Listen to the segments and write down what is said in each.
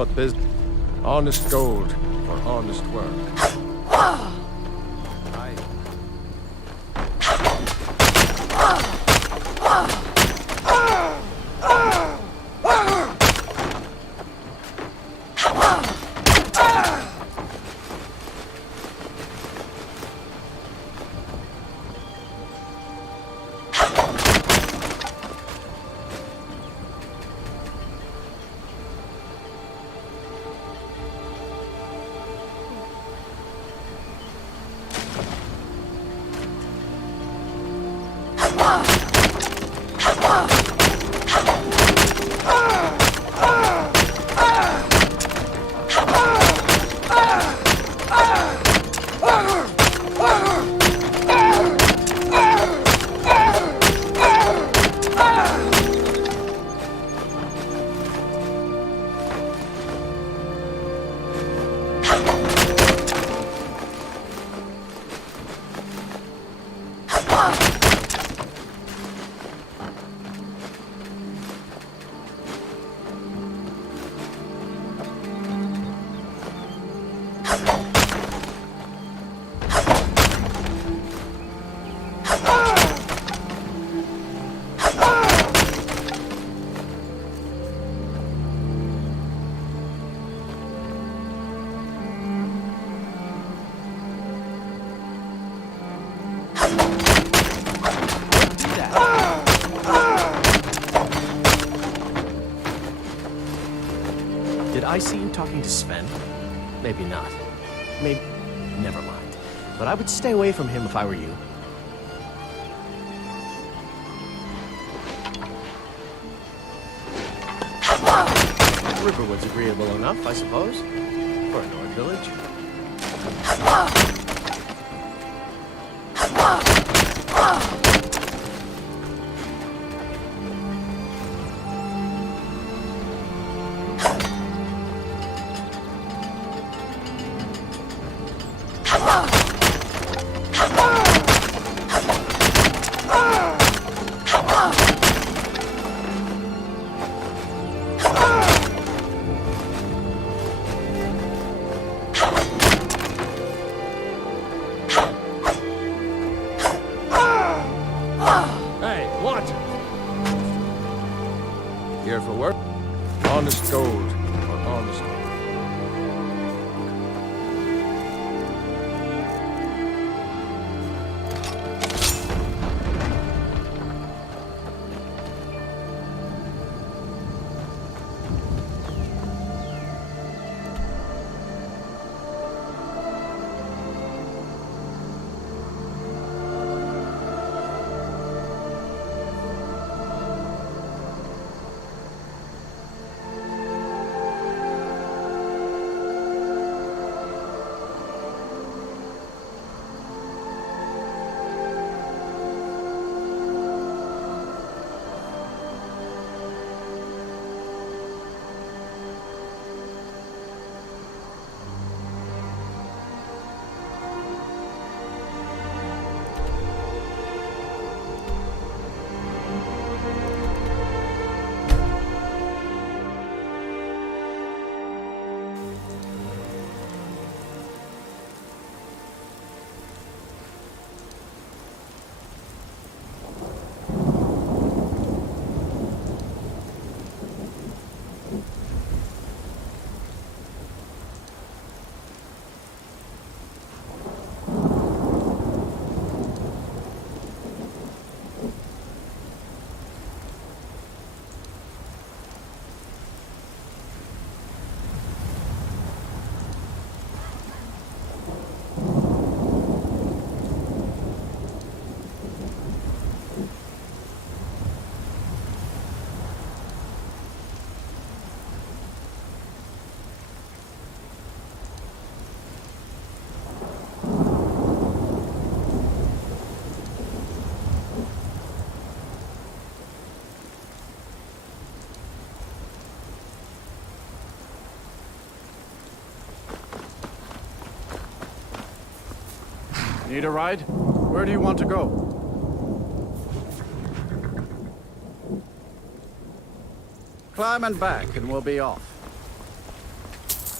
short business. Honest gold for honest work. Aye. Did I see you talking to Sven? Maybe not. Maybe... Never mind. But I would stay away from him if I were you. Riverwood's agreeable enough, I suppose. For a Nord village. Hey, what? Here for work? Honest gold for honest work. Need a ride? Where do you want to go? Climb and back and we'll be off.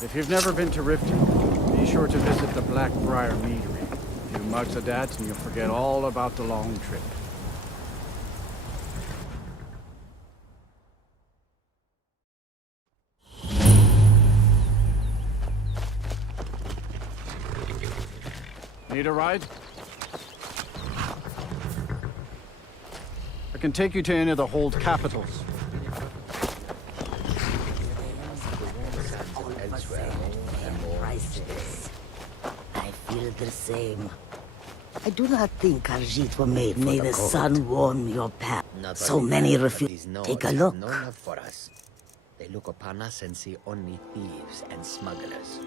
If you've never been to Riften, be sure to visit the Blackbriar Meadery. A few mugs of that and you'll forget all about the long trip. Need a ride? I can take you to any of the hold capitals. I feel the same. I do not think Khajiit were made. May the sun warm your path. So many refuse. Take a look. No love for us. They look upon us and see only thieves and smugglers.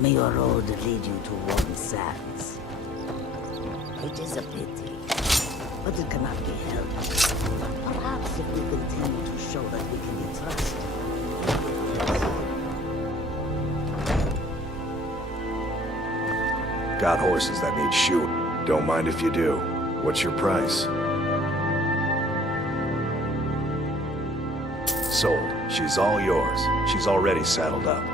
May your road lead you to warm sands. It is a pity, but it cannot be helped. Perhaps if we continue to show that we can be trusted. Got horses that need shoeing. Don't mind if you do. What's your price? Sold. She's all yours. She's already saddled up.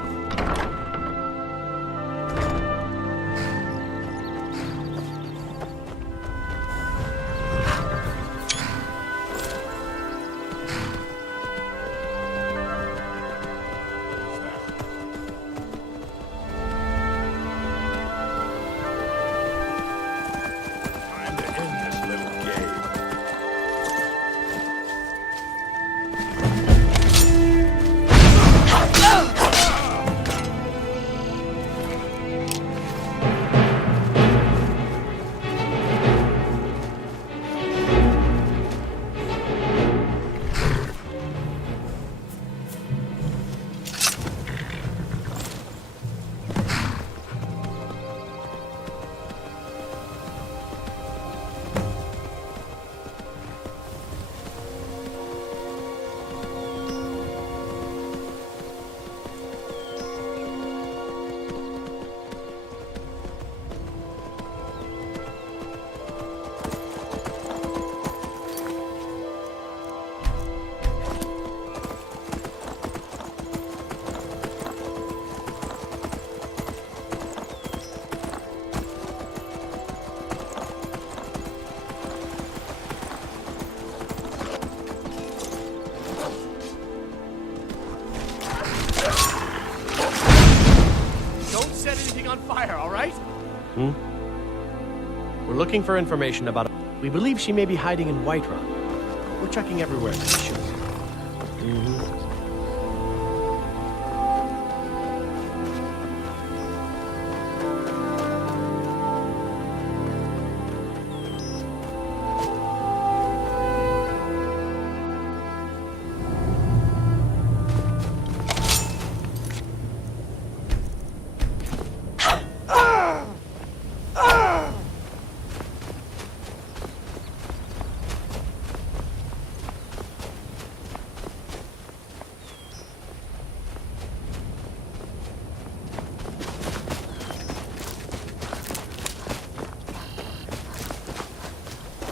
On fire, all right? We're looking for information about... We believe she may be hiding in Whiterun. We're checking everywhere that she should.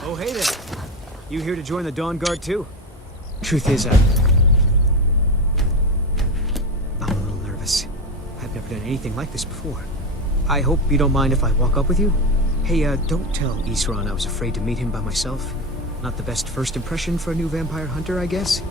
Oh, hey there. You here to join the Dawn Guard, too? Truth is, I'm a little nervous. I've never done anything like this before. I hope you don't mind if I walk up with you? Hey, don't tell Isran I was afraid to meet him by myself. Not the best first impression for a new vampire hunter, I guess?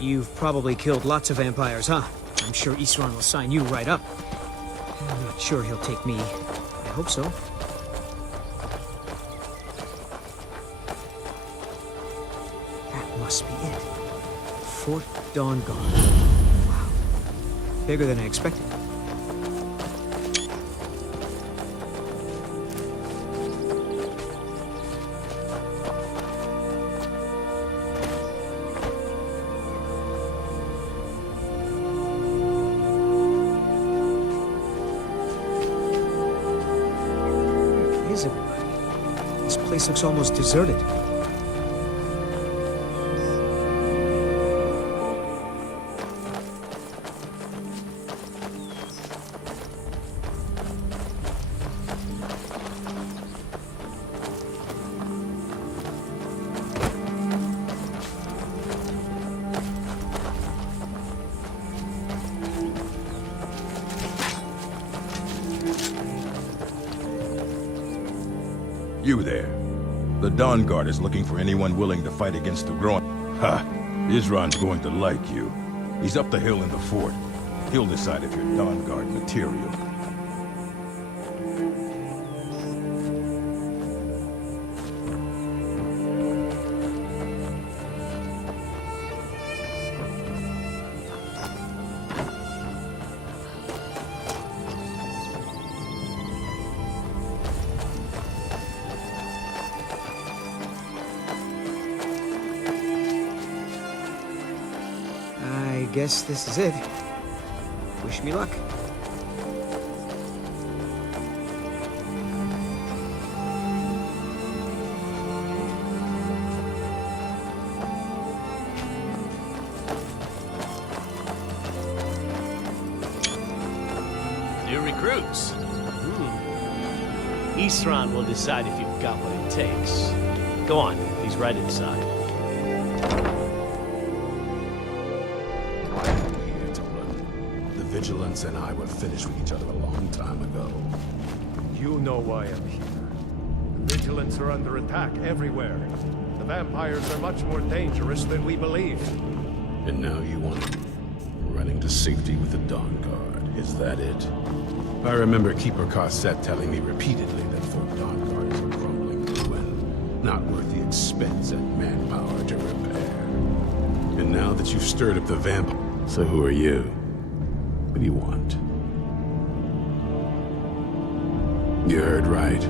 You've probably killed lots of vampires, huh? I'm sure Isran will sign you right up. I'm not sure he'll take me. I hope so. That must be it. Fort Dawn Guard. Wow. Bigger than I expected. This place looks almost deserted. You there. The Dawn Guard is looking for anyone willing to fight against the growing... Ha! Isran's going to like you. He's up the hill in the fort. He'll decide if you're Dawn Guard material. I guess this is it. Wish me luck. New recruits. Isran will decide if you've got what it takes. Go on, he's right inside. The Vigilance and I were finished with each other a long time ago. You know why I'm here. The Vigilants are under attack everywhere. The vampires are much more dangerous than we believe. And now you want running to safety with the Dawn Guard. Is that it? I remember Keeper Carset telling me repeatedly that Fort Dawn Guards are crumbling ruin, not worth the expense and manpower to repair. And now that you've stirred up the vampire... So who are you? What do you want? You heard right.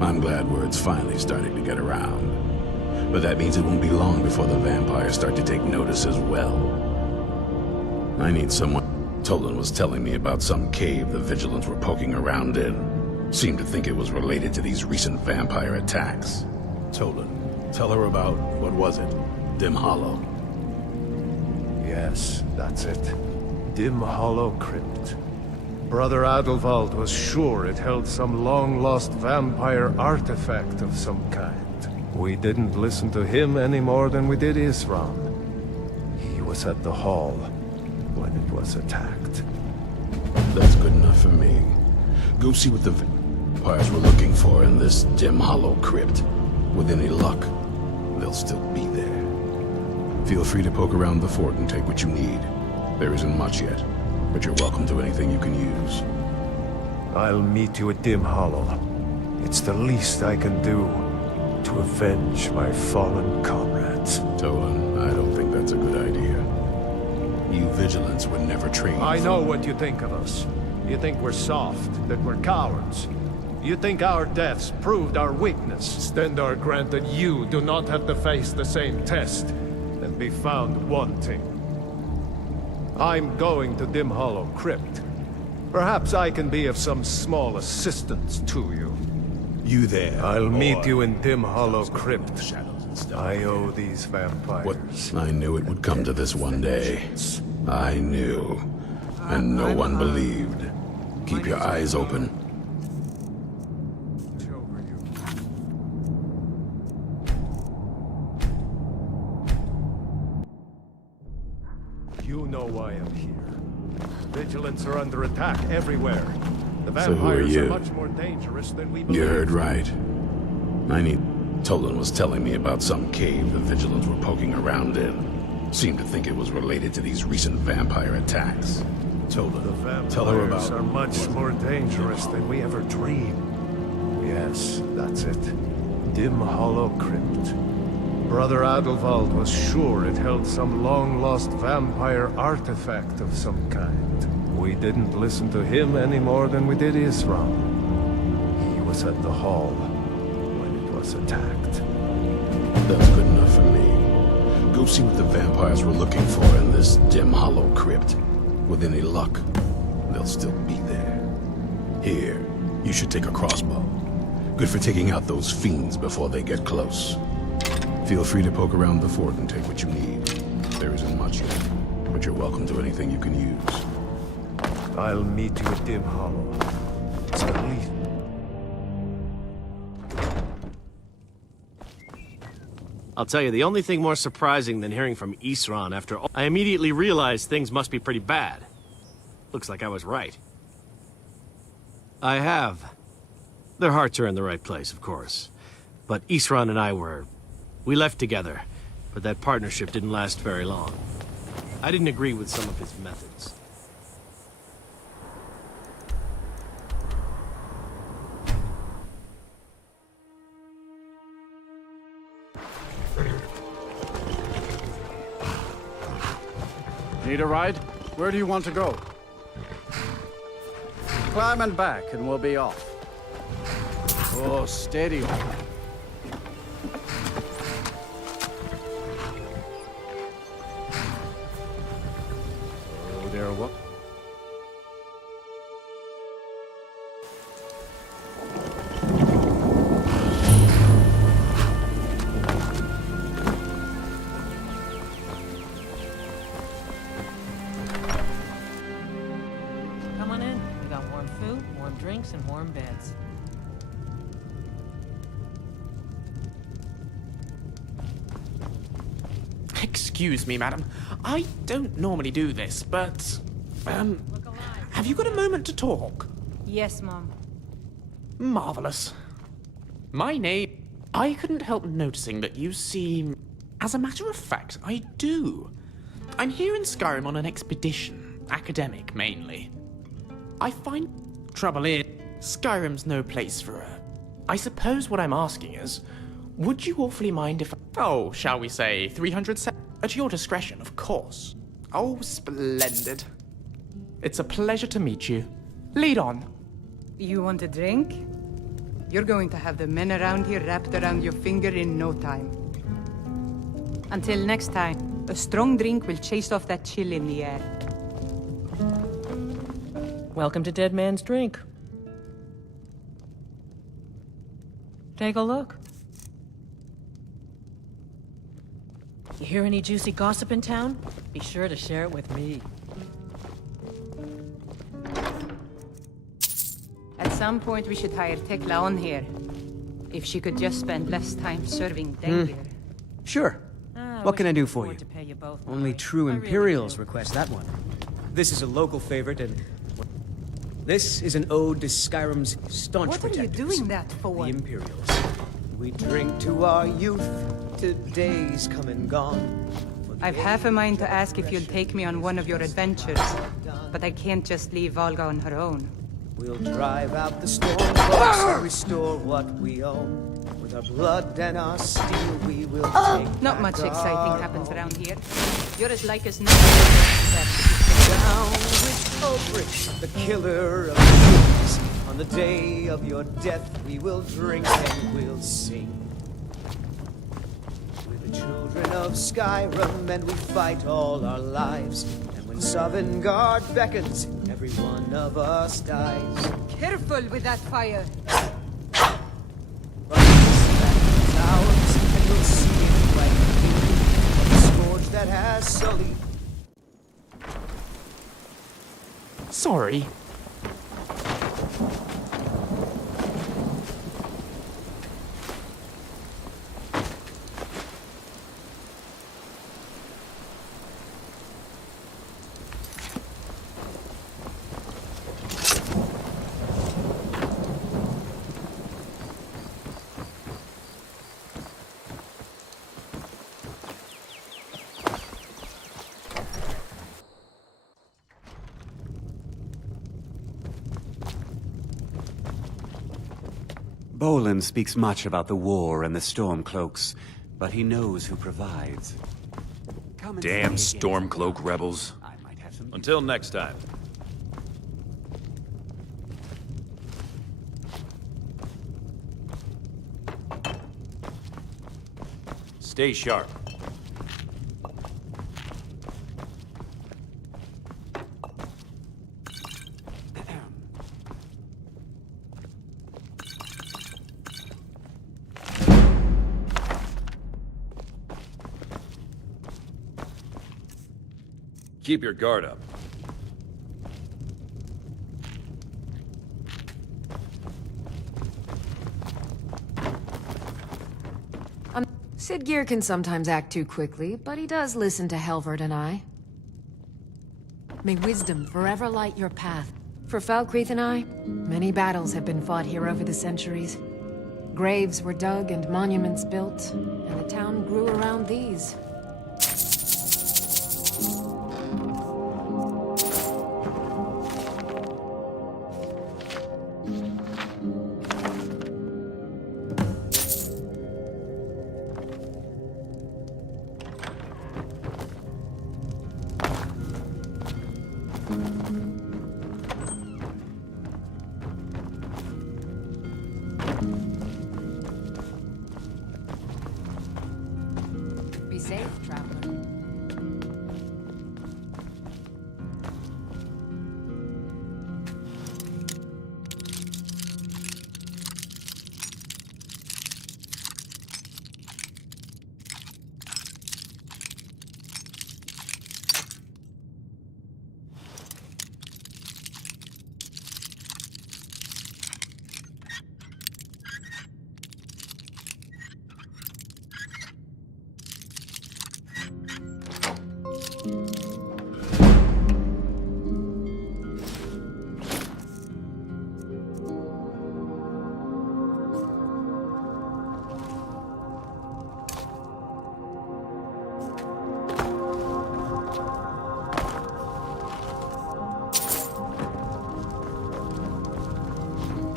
I'm glad word's finally starting to get around. But that means it won't be long before the vampires start to take notice as well. I need someone... Tolan was telling me about some cave the Vigilants were poking around in. Seemed to think it was related to these recent vampire attacks. Tolan, tell her about, what was it? Dim Hollow. Yes, that's it. Dim Hollow Crypt. Brother Adelwald was sure it held some long-lost vampire artifact of some kind. We didn't listen to him any more than we did Isran. He was at the hall when it was attacked. That's good enough for me. Go see what the vampires were looking for in this Dim Hollow Crypt. With any luck, they'll still be there. Feel free to poke around the fort and take what you need. There isn't much yet, but you're welcome to anything you can use. I'll meet you at Dim Hollow. It's the least I can do to avenge my fallen comrades. Tolan, I don't think that's a good idea. You Vigilants were never trained. I know what you think of us. You think we're soft, that we're cowards. You think our deaths proved our weakness. Stendarr granted you do not have to face the same test and be found wanting. I'm going to Dim Hollow Crypt. Perhaps I can be of some small assistance to you. You there. I'll boy. meet you in Dim Hollow Crypt. Shadows and stuff. I owe these vampires. What? I knew it would come to this one day. I knew. And no one believed. Keep your eyes open. You know why I'm here. Vigilants are under attack everywhere. The So who are vampires you? are much more dangerous than we believe. You heard right. Tolan was telling me about some cave the Vigilants were poking around in. Seemed to think it was related to these recent vampire attacks. Tolan, The tell her vampires about... are much more dangerous than we ever dreamed. Yes, that's it. Dim Hollow Crypt. Brother Adelwald was sure it held some long-lost vampire artifact of some kind. We didn't listen to him any more than we did Isran. He was at the hall when it was attacked. That's good enough for me. Go see what the vampires were looking for in this Dim Hollow Crypt. With any luck, they'll still be there. Here, you should take a crossbow. Good for taking out those fiends before they get close. Feel free to poke around the fort and take what you need. There isn't much yet, but you're welcome to anything you can use. I'll meet you at Dim Hollow. Sally. I'll tell you, the only thing more surprising than hearing from Isran after all, I immediately realized things must be pretty bad. Looks like I was right. I have. Their hearts are in the right place, of course. But Isran and we left together, but that partnership didn't last very long. I didn't agree with some of his methods. Need a ride? Where do you want to go? Climb and back, and we'll be off. Oh, steady. Oh, there, what? Come on in. We got warm food, warm drinks, and warm beds. Excuse me, madam. I don't normally do this, but... have you got a moment to talk? Yes, Mom. Marvelous. My name... I couldn't help noticing that you seem... As a matter of fact, I do. I'm here in Skyrim on an expedition. Academic, mainly. I find... Trouble is, Skyrim's no place for a... I suppose what I'm asking is... Would you awfully mind if... Oh, shall we say 300 At your discretion, of course. Oh, splendid. It's a pleasure to meet you. Lead on. You want a drink? You're going to have the men around here wrapped around your finger in no time. Until next time, a strong drink will chase off that chill in the air. Welcome to Dead Man's Drink. Take a look. You hear any juicy gossip in town? Be sure to share it with me. At some point, we should hire Tekla on here. If she could just spend less time serving Denver. Sure. What can I do for you? Only true I really Imperials do. request that one. This is a local favorite, and this is an ode to Skyrim's staunch What are you protectors, doing that for? the Imperials. We drink to our youth, to days come and gone. I've half a mind to ask if you'll take me on one of your adventures, but I can't just leave Volga on her own. We'll drive out the storm clouds and restore what we own. With our blood and our steel, we will take Not much back exciting our happens home. around here. You're as like as not. Down with Ulfric, the killer of kings. On the day of your death, we will drink and we'll sing. We're the children of Skyrim, and we fight all our lives. And when Sovngarde beckons, every one of us dies. Careful with that fire. Towers, and we'll see it like the scourge that has sullied. Sorry. Bolin speaks much about the war and the Stormcloaks, but he knows who provides. Damn Stormcloak rebels. Until next time. Stay sharp. keep your guard up. Sid Gear can sometimes act too quickly, but he does listen to Helvard and I. May wisdom forever light your path. For Falkreath and I, many battles have been fought here over the centuries. Graves were dug and monuments built, and the town grew around these. Be safe, traveler.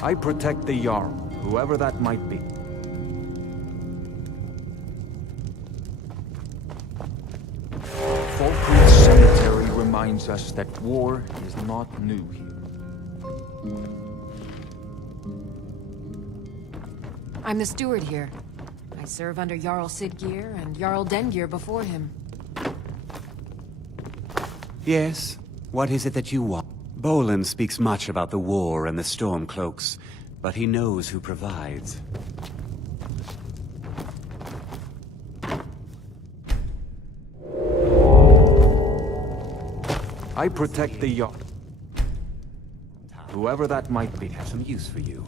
I protect the Jarl, whoever that might be. Falkreath Cemetery reminds us that war is not new here. I'm the steward here. I serve under Jarl Sidgeir and Jarl Dengeir before him. Yes? What is it that you want? Bolin speaks much about the war and the Stormcloaks, but he knows who provides. I protect the Jarl, whoever that might be. Have some use for you.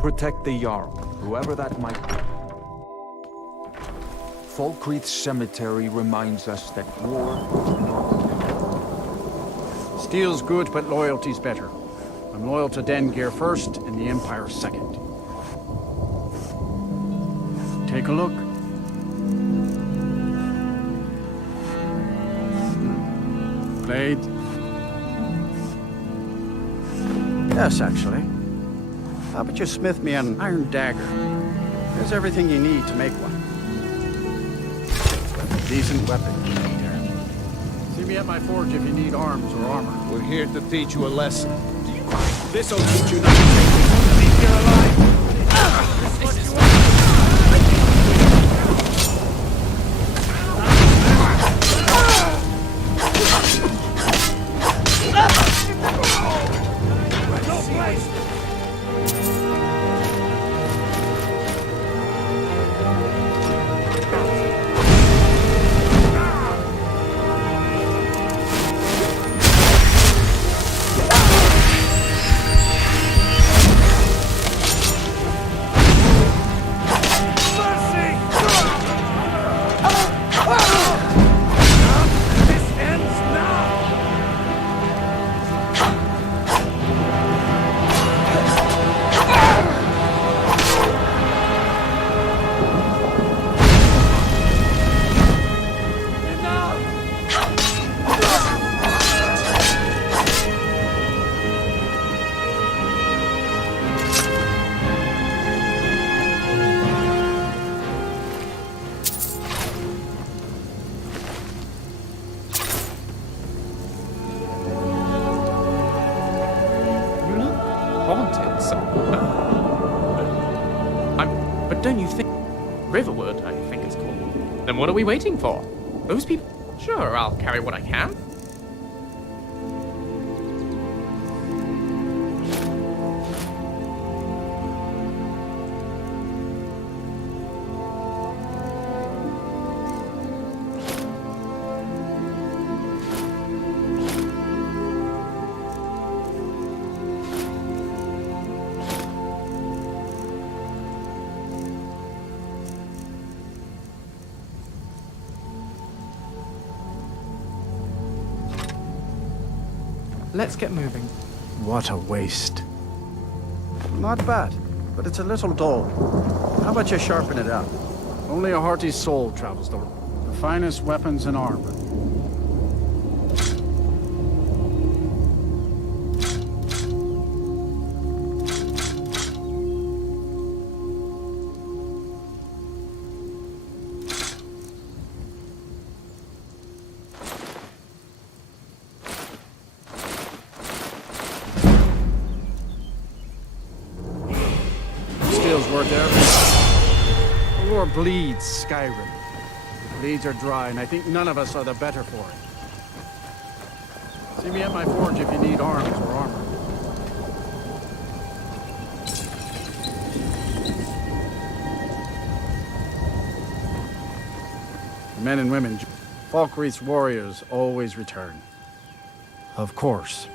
Protect the Jarl, whoever that might be. Falkreath Cemetery reminds us that war is not... Steel's good, but loyalty's better. I'm loyal to Dengeir first, and the Empire second. Take a look. Blade? Yes, actually. How about you smith me an iron dagger? There's everything you need to make one. Decent weapon. See me at my forge if you need arms or armor. We're here to teach you a lesson. This'll teach you not to take me to leave here alive. don't you think? Riverwood, I think it's called. Then what are we waiting for? Those people. Sure, I'll carry what I can. Let's get moving. What a waste. Not bad, but it's a little dull. How about you sharpen it up? Only a hearty soul travels the finest weapons and armor. Worth everything. The war bleeds Skyrim. The bleeds are dry, and I think none of us are the better for it. See me at my forge if you need arms or armor. The men and women, Falkreath's warriors always return. Of course.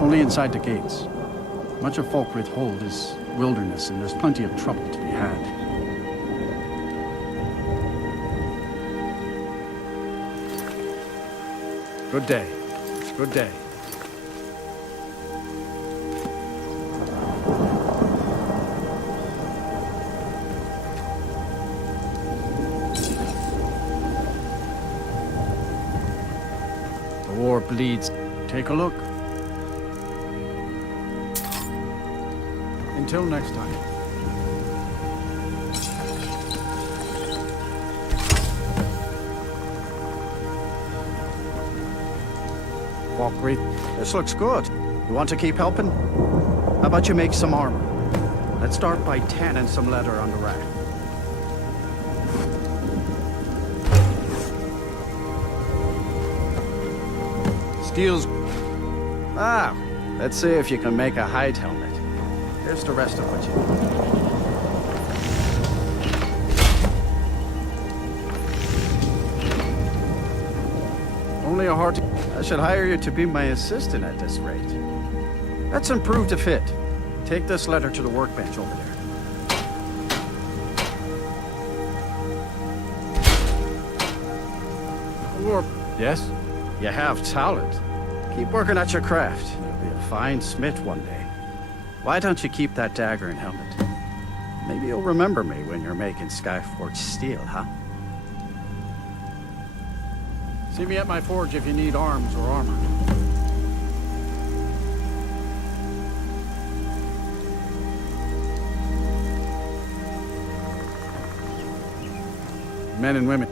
Only inside the gates. Much of Falkreath Hold is wilderness, and there's plenty of trouble to be had. Good day. Good day. The war bleeds. Take a look. Until next time. Falkreath, this looks good. You want to keep helping? How about you make some armor? Let's start by tanning some leather on the rack. Steel's... Ah, let's see if you can make a hide helmet. Here's the rest of what you need. Only a hearty... I should hire you to be my assistant at this rate. Let's improve the fit. Take this letter to the workbench over there. Or... Yes? You have talent. Keep working at your craft. You'll be a fine smith one day. Why don't you keep that dagger and helmet? Maybe you'll remember me when you're making Skyforge steel, huh? See me at my forge if you need arms or armor. Men and women.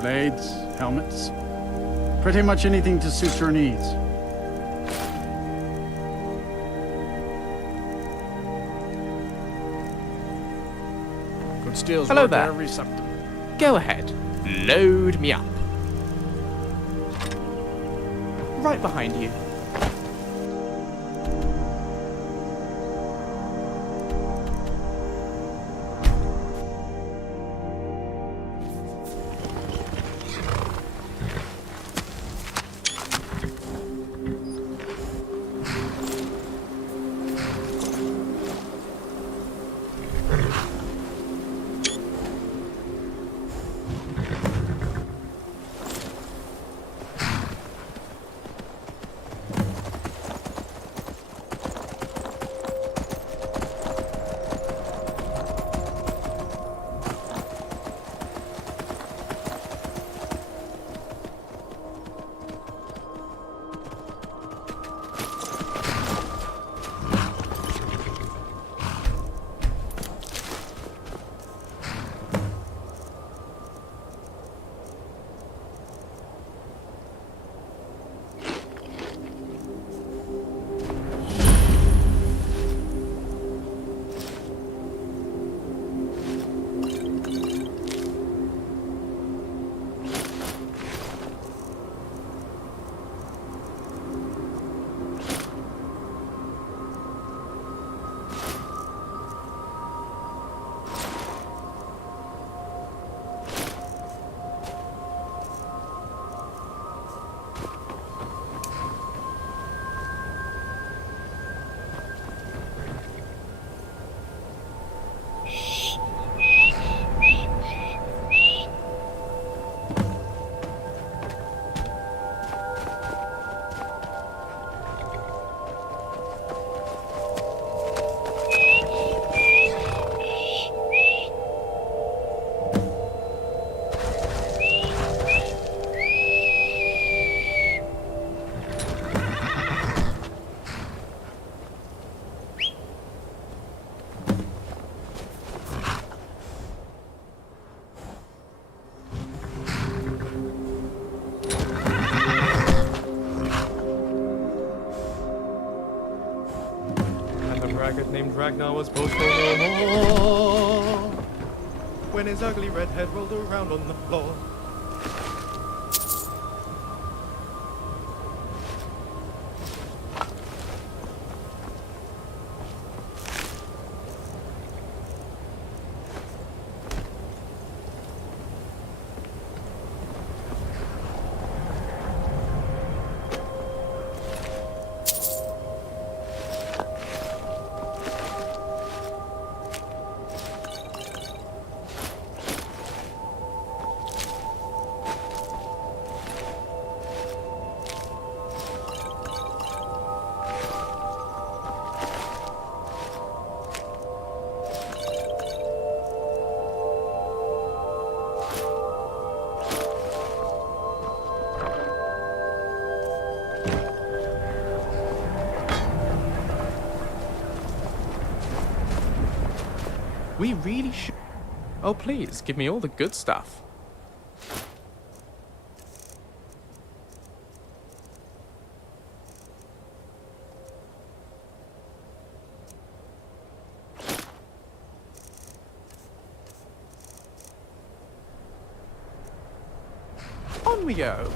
Blades, helmets. Pretty much anything to suit your needs. Steel's Hello worth there. every septum. Go ahead. Load me up. Right behind you. braggart named Ragnar was post no more. When his ugly red head rolled around on the floor. We really should. Oh, please, give me all the good stuff. On we go.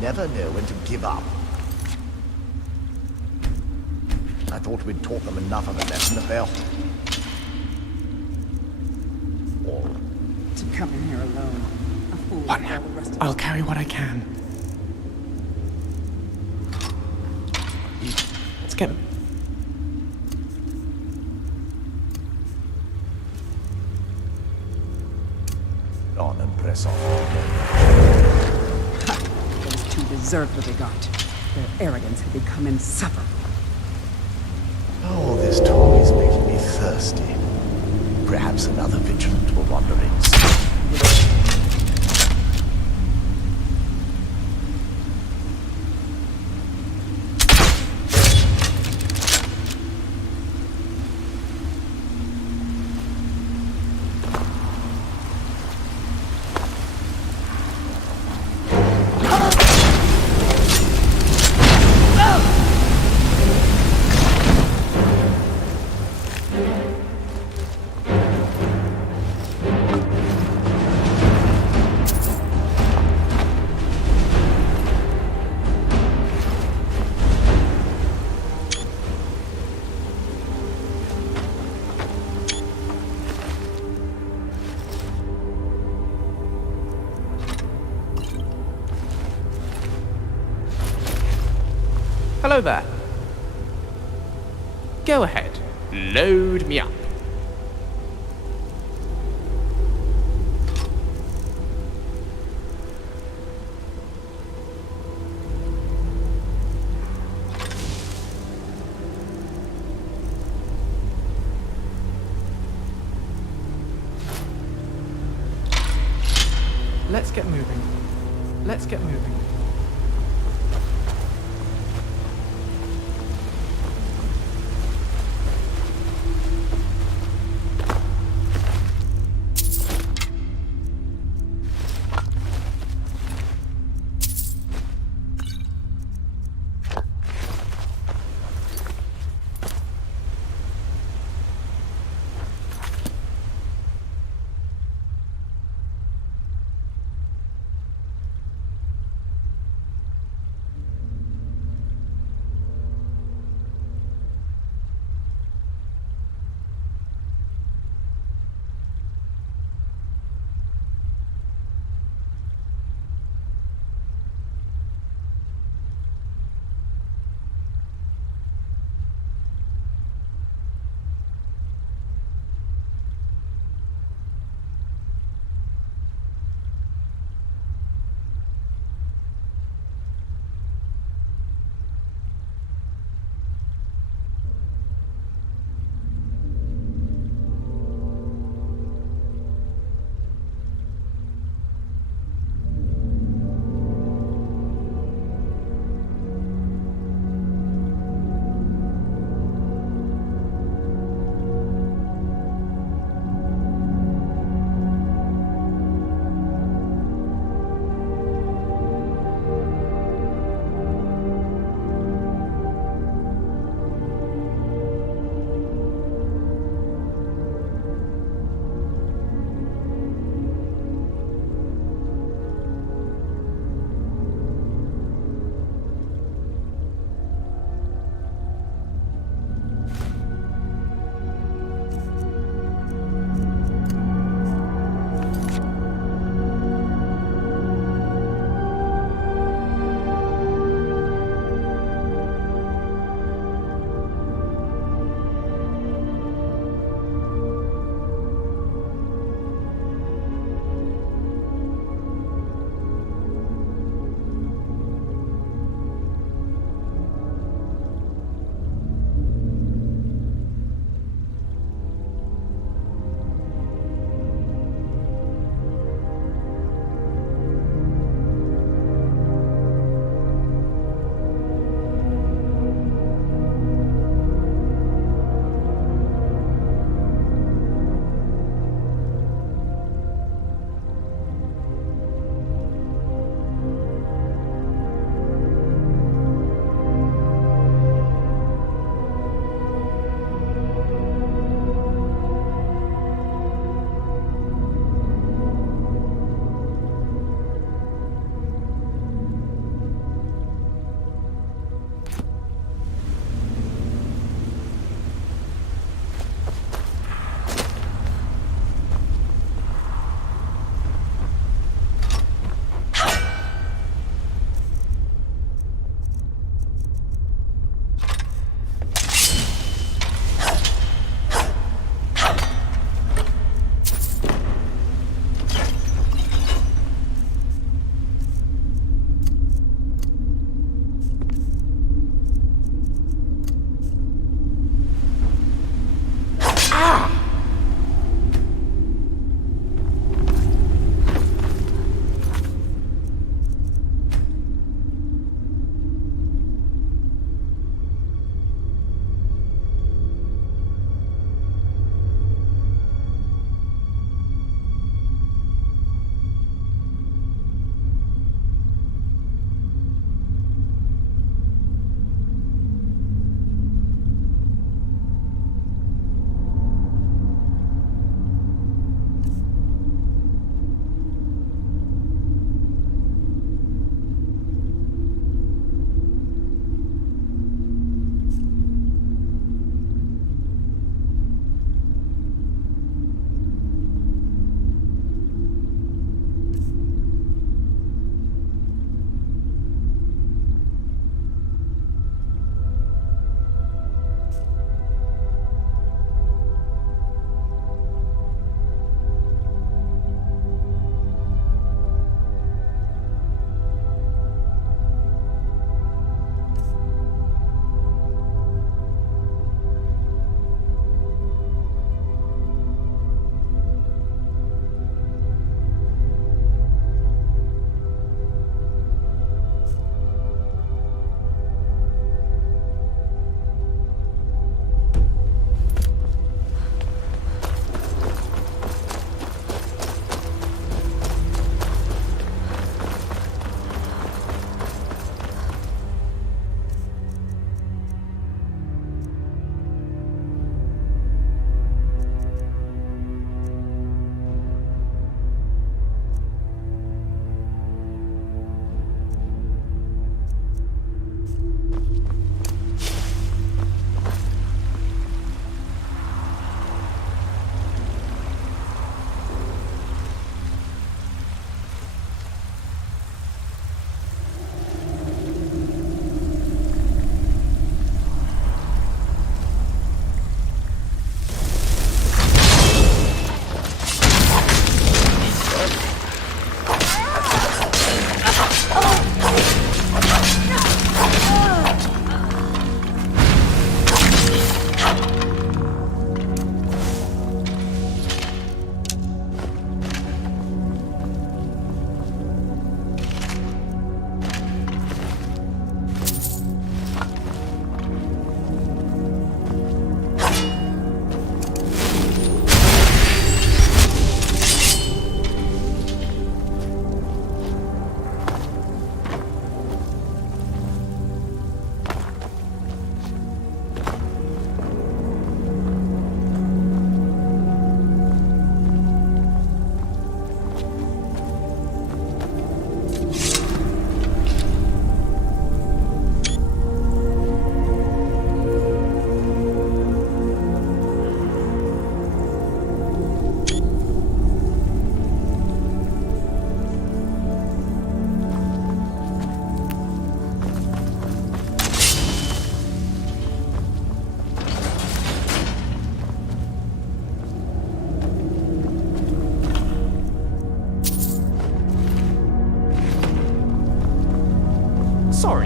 Never know when to give up. I thought we'd taught them enough of a lesson if they'll... To come in here alone. A fool with all the rest of I'll carry what I can. Let's get him. On and press on. Those two deserve what they got. Their arrogance had become insufferable. All this talk is making me thirsty. Perhaps another vigilant will wander in. Hello there. Go ahead. Load me up. Let's get moving. Let's get moving.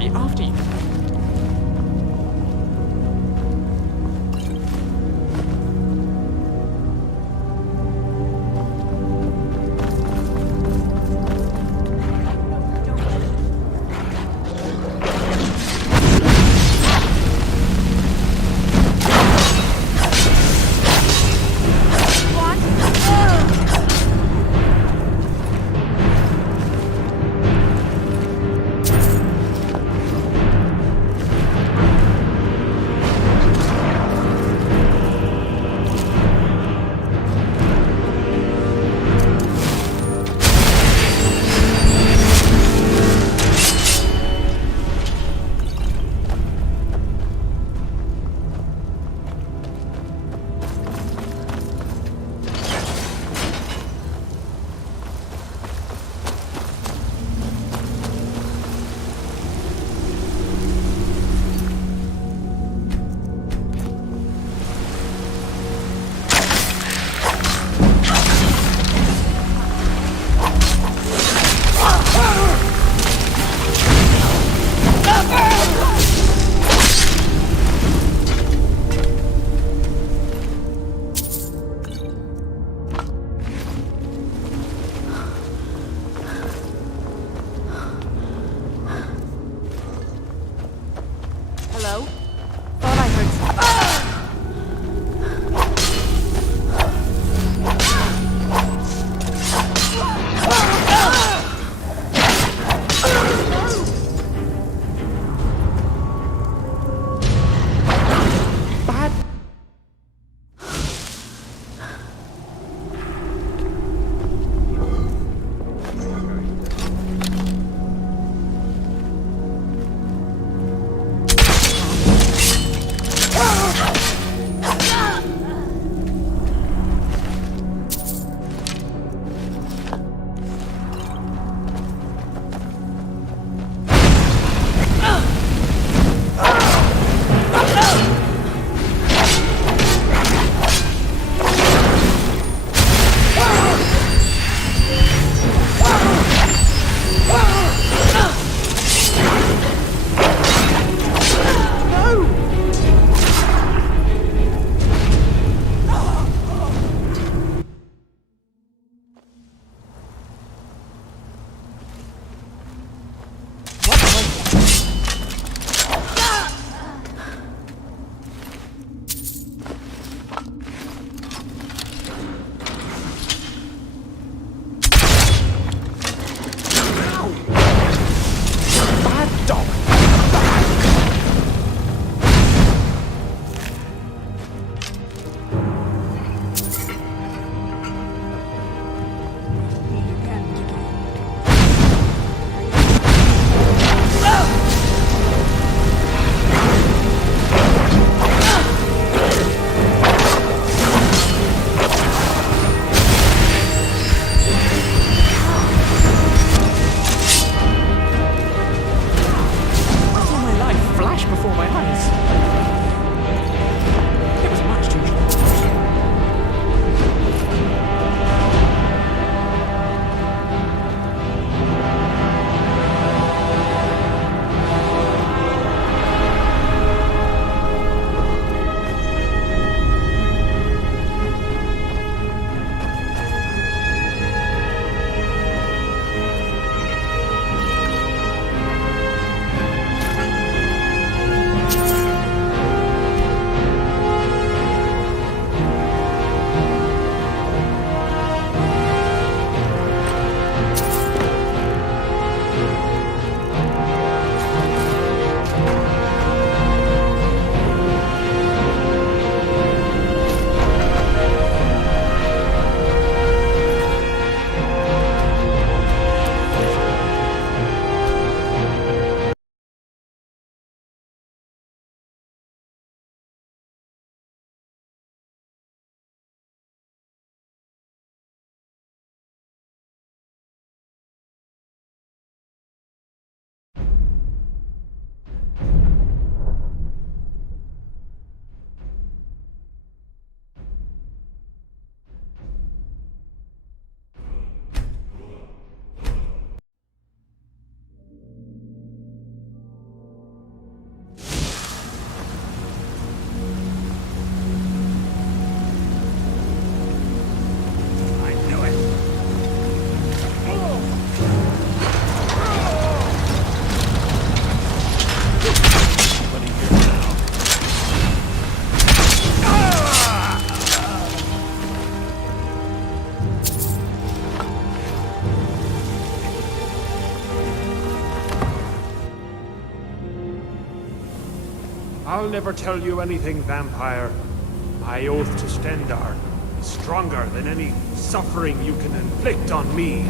sorry, after you. Hello? Thought I heard I'll never tell you anything, vampire. My oath to Stendar is stronger than any suffering you can inflict on me.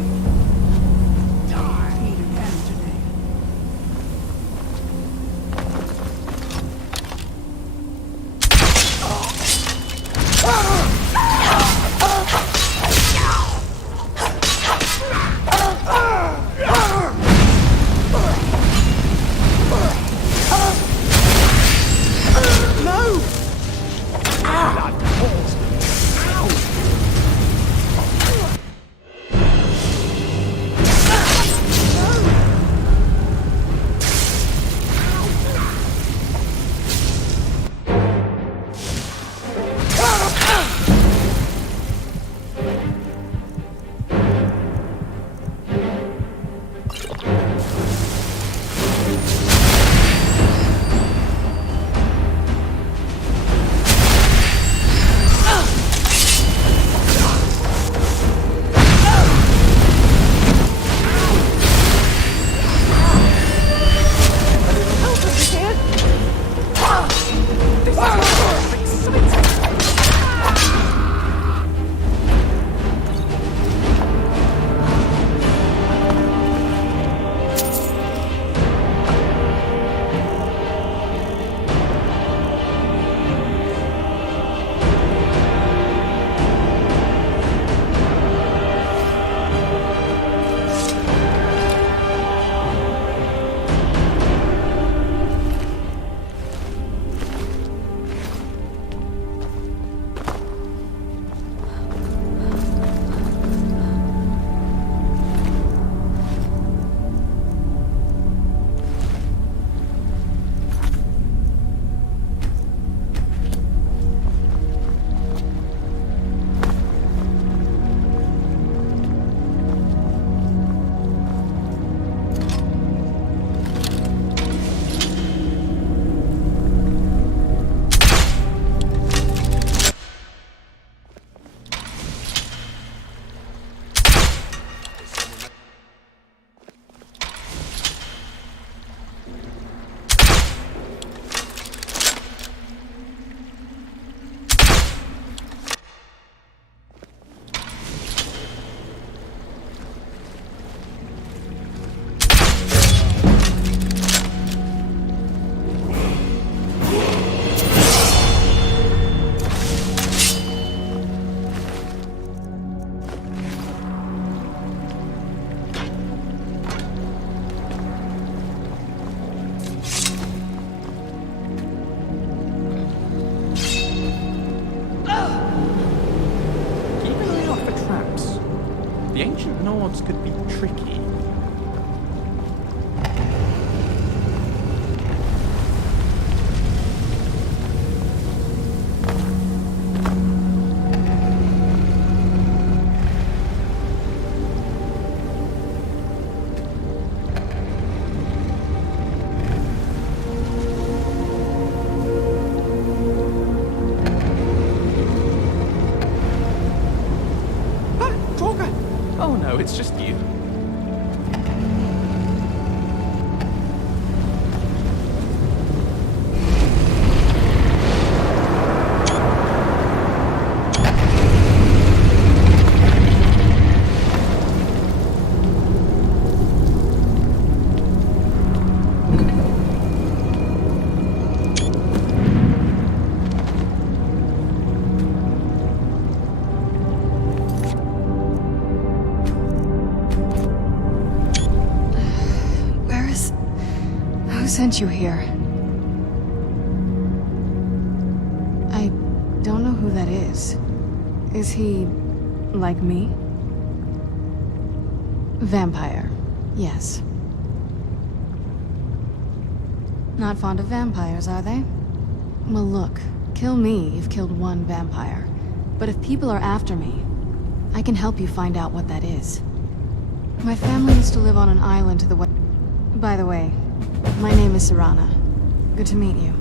Could be tricky. Oh no, it's just you. Who sent you here? I don't know who that is. Is he like me? Vampire, yes. Not fond of vampires, are they? Well, look, kill me, you've killed one vampire. But if people are after me, I can help you find out what that is. My family used to live on an island to the west. By the way, my name is Serana. Good to meet you.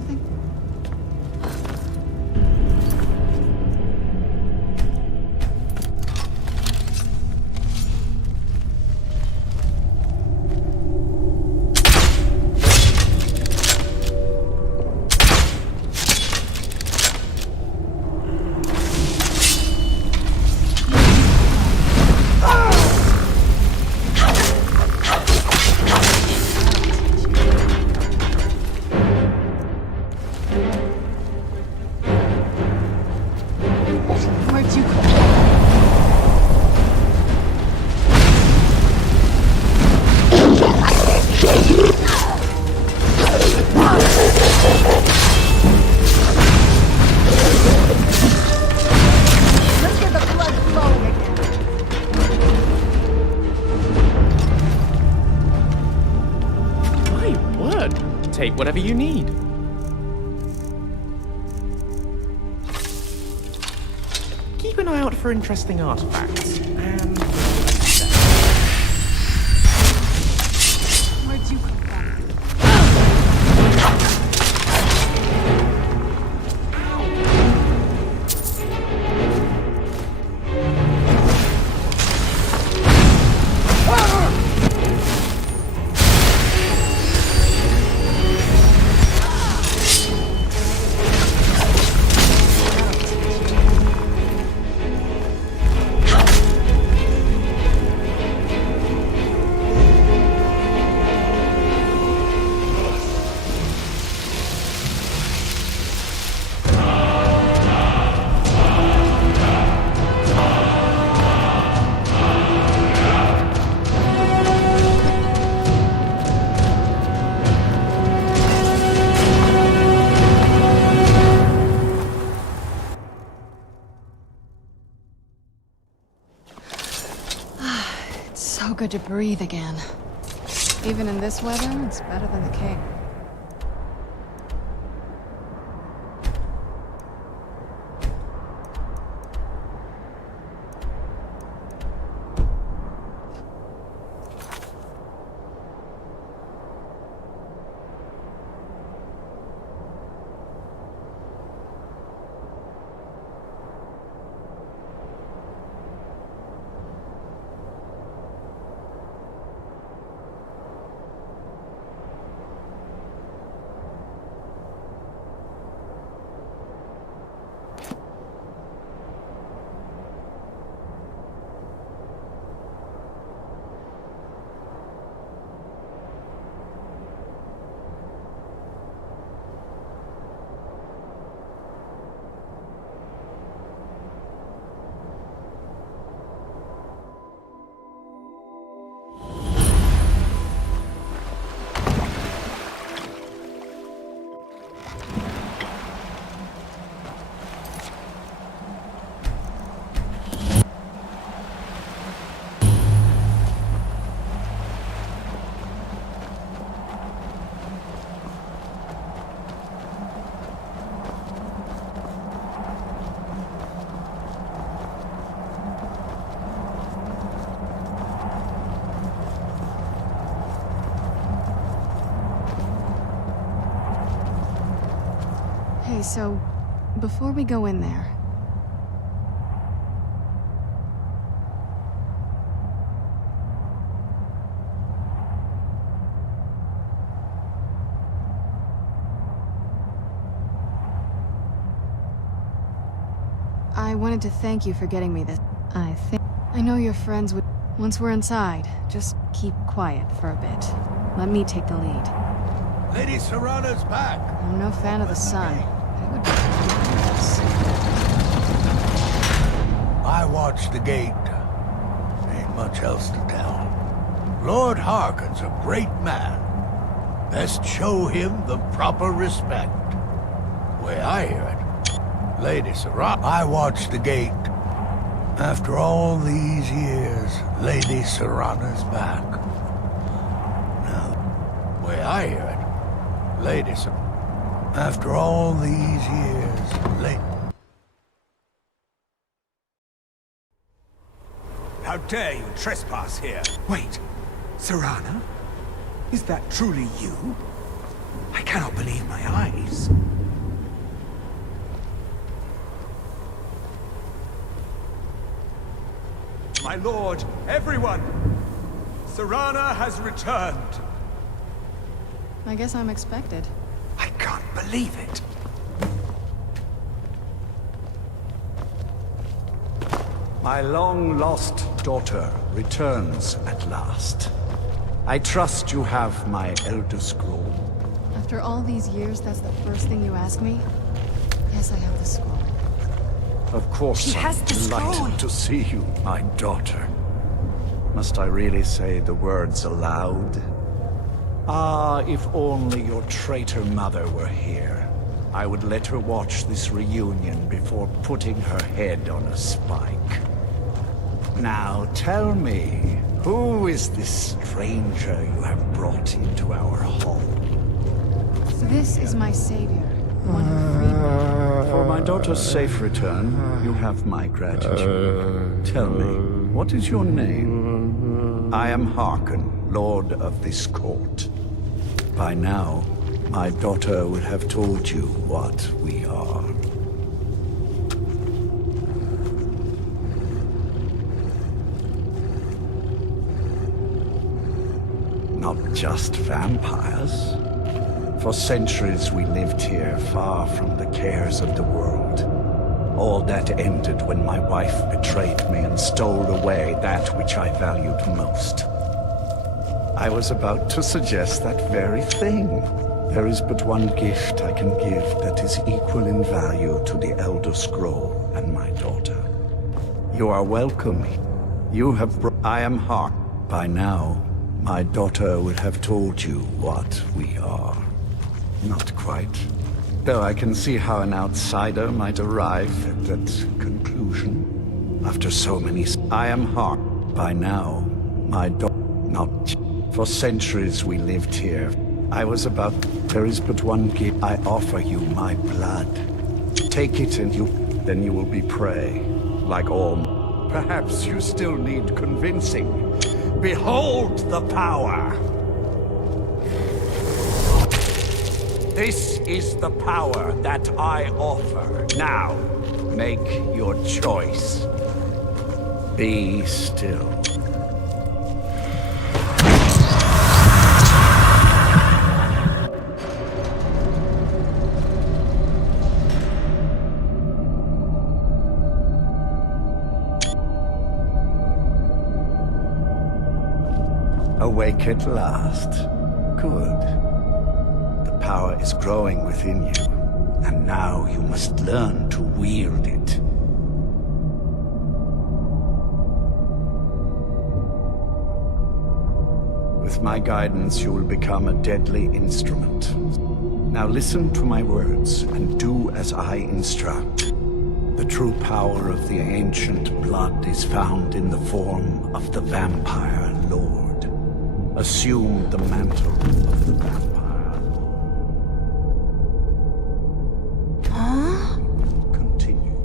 something? Where'd you come from? Let's get the blood flowing again. My word. Take whatever you need. Keep an eye out for interesting artifacts. And Where'd you come from? It's so good to breathe again. Even in this weather, it's better than the cave. Hey, so, before we go in there... I wanted to thank you for getting me this. I know your friends would... Once we're inside, just keep quiet for a bit. Let me take the lead. Lady Serrana's back. I'm no fan of the sun. It would be I watched the gate. Ain't much else to tell. Lord Harkon's a great man. Best show him the proper respect. Way I hear it. Lady Serrana. I watched the gate. After all these years, Lady Serrana's back. Now, way I hear it. Lady Serrana. After all these years, Lady... How dare you trespass here? Wait, Serrana? Is that truly you? I cannot believe my eyes. My lord, everyone! Serana has returned. I guess I'm expected. I can't believe it. My long-lost daughter returns at last. I trust you have my Elder Scroll. After all these years, that's the first thing you ask me? Yes, I have the scroll. Of course, I'm delighted to see you, my daughter. Must I really say the words aloud? Ah, if only your traitor mother were here. I would let her watch this reunion before putting her head on a spike. Now tell me, who is this stranger you have brought into our home? This is my savior, the one who freed me. For my daughter's safe return, you have my gratitude. Tell me, what is your name? I am Harkon, Lord of this court. By now, my daughter would have told you what we are. Not just vampires. For centuries we lived here, far from the cares of the world. All that ended when my wife betrayed me and stole away that which I valued most. I was about to suggest that very thing. There is but one gift I can give that is equal in value to the Elder Scroll and my daughter. You are welcome. You have I am Hark. By now, my daughter would have told you what we are. Not quite. Though I can see how an outsider might arrive at that conclusion. After so many... I am Hark. By now, my daughter... Not... For centuries we lived here. I was about... There is but one gift. I offer you my blood. Take it and then you will be prey. Like all... Perhaps you still need convincing. Behold the power! This is the power that I offer. Now, make your choice. Be still. Awake at last. Good. The power is growing within you, and now you must learn to wield it. With my guidance, you will become a deadly instrument. Now listen to my words, and do as I instruct. The true power of the ancient blood is found in the form of the Vampire Lord. Assume the mantle of the Vampire Lord. Huh? Continue.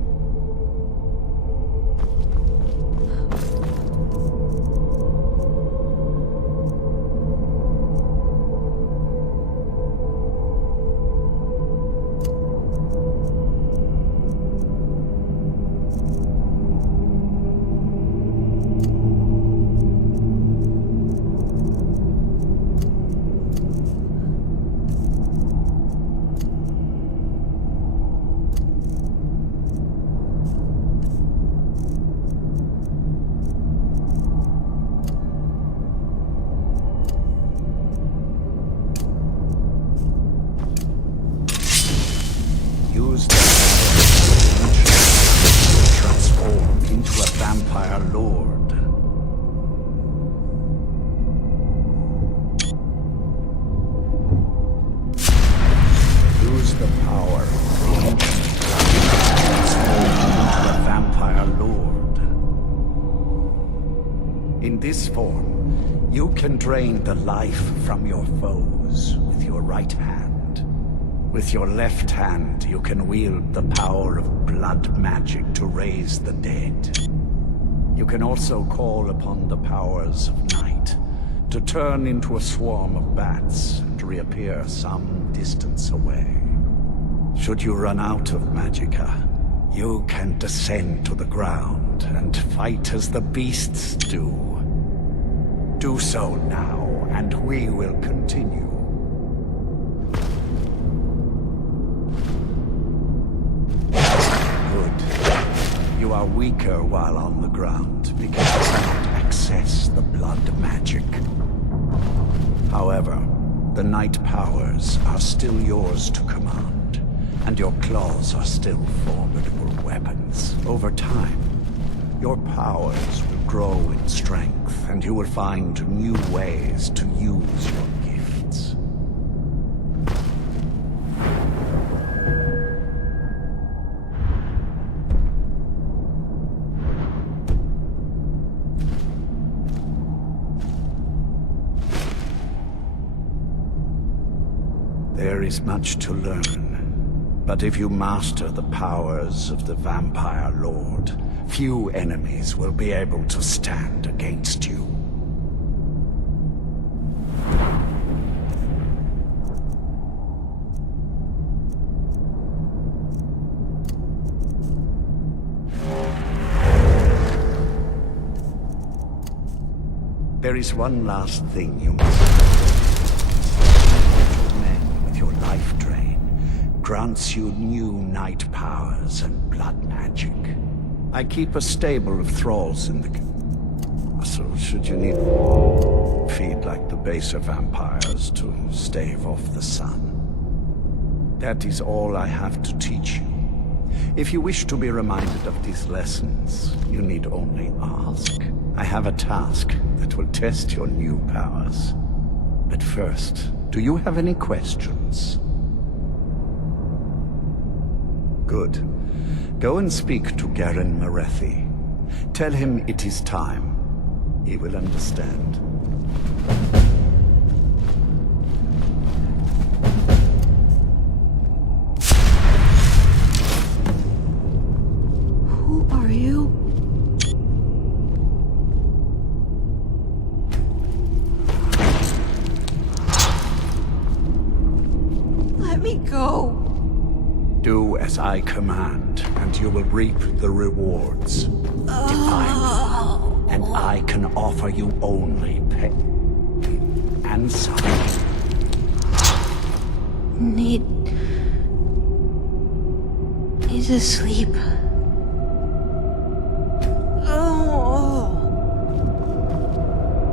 Use the to transform into a Vampire Lord. Use the power of the ancient to transform into a Vampire Lord. In this form, you can drain the life from your foes with your right hand. With your left hand, you can wield the power of blood magic to raise the dead. You can also call upon the powers of night to turn into a swarm of bats and reappear some distance away. Should you run out of magicka, you can descend to the ground and fight as the beasts do. Do so now, and we will continue. Good. You are weaker while on the ground because you cannot access the blood magic. However, the night powers are still yours to command, and your claws are still formidable weapons. Over time, your powers will grow in strength, and you will find new ways to use your gifts. There is much to learn, but if you master the powers of the Vampire Lord, few enemies will be able to stand against you. There is one last thing you must your life drain grants you new night powers and blood magic. I keep a stable of thralls in the... So should you need... feed like the baser vampires to stave off the sun. That is all I have to teach you. If you wish to be reminded of these lessons, you need only ask. I have a task that will test your new powers. But first, do you have any questions? Good. Go and speak to Garen Marethi. Tell him it is time. He will understand. Who are you? Let me go. Do as I command, and you will reap the rewards. Define me, and I can offer you only pain and suffering. He's asleep.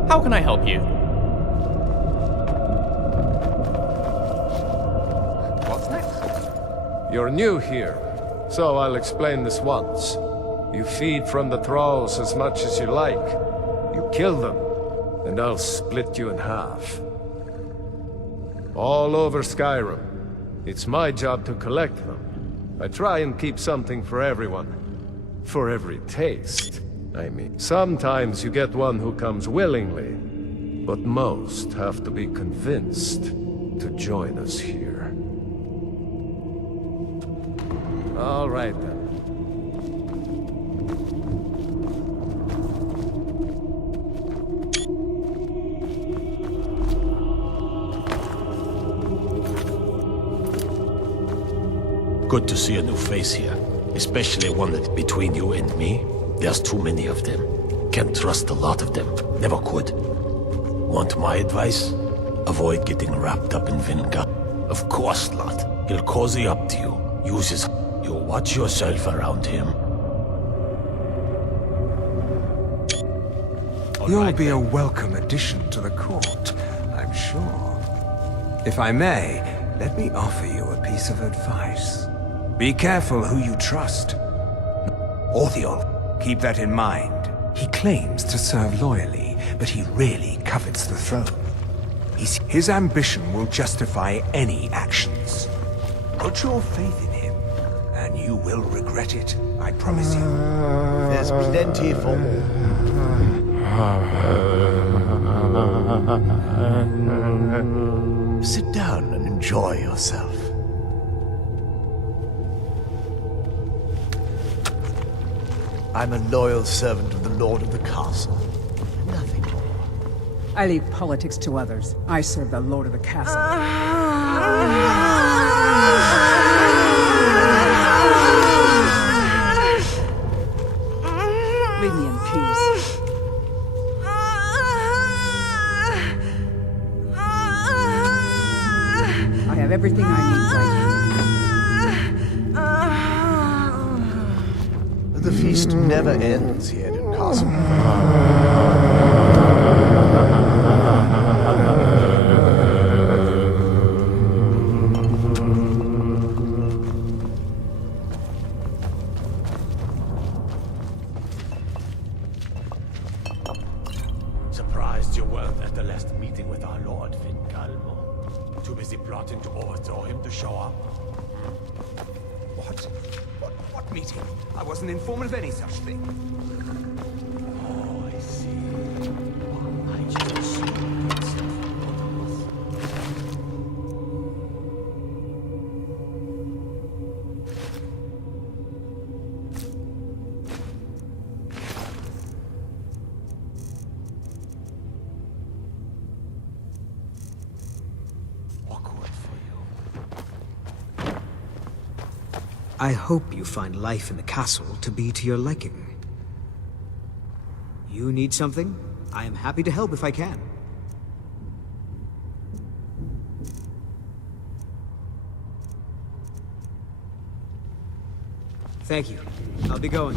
How can I help you? What's next? You're new here, so I'll explain this once. You feed from the thralls as much as you like. You kill them, and I'll split you in half. All over Skyrim. It's my job to collect them. I try and keep something for everyone. For every taste, I mean. Sometimes you get one who comes willingly, but most have to be convinced to join us here. All right, then. Good to see a new face here, especially one that's between you and me. There's too many of them. Can't trust a lot of them. Never could. Want my advice? Avoid getting wrapped up in Vinga. Of course not. He'll cozy up to you. Use his... You watch yourself around him. You'll be a welcome addition to the court, I'm sure. If I may, let me offer you a piece of advice. Be careful who you trust. Orthiol, keep that in mind. He claims to serve loyally, but he really covets the throne. His ambition will justify any actions. Put your faith in him, and you will regret it, I promise you. There's plenty for all. Sit down and enjoy yourself. I'm a loyal servant of the Lord of the Castle. Nothing more. I leave politics to others. I serve the lord of the castle. Leave me in peace. I have everything I need right here. The feast never ends here in Castle. Surprised you weren't at the last meeting with our Lord, Fincalmo. Too busy plotting to overthrow him to show up. What meeting? I wasn't informed of any such thing. Oh, I see. I just assumed it's I hope you find life in the castle to be to your liking. You need something? I am happy to help if I can. Thank you. I'll be going.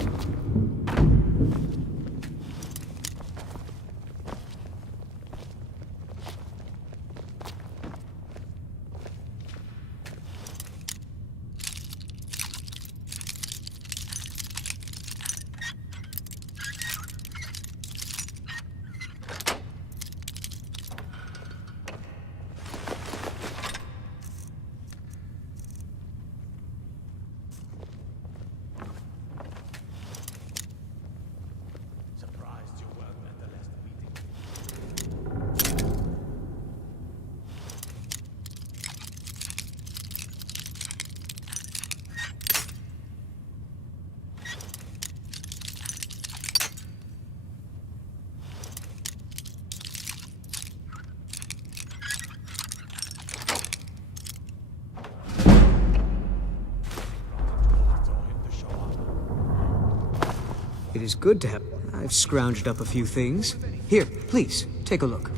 It is good to have... I've scrounged up a few things. Here, please, take a look.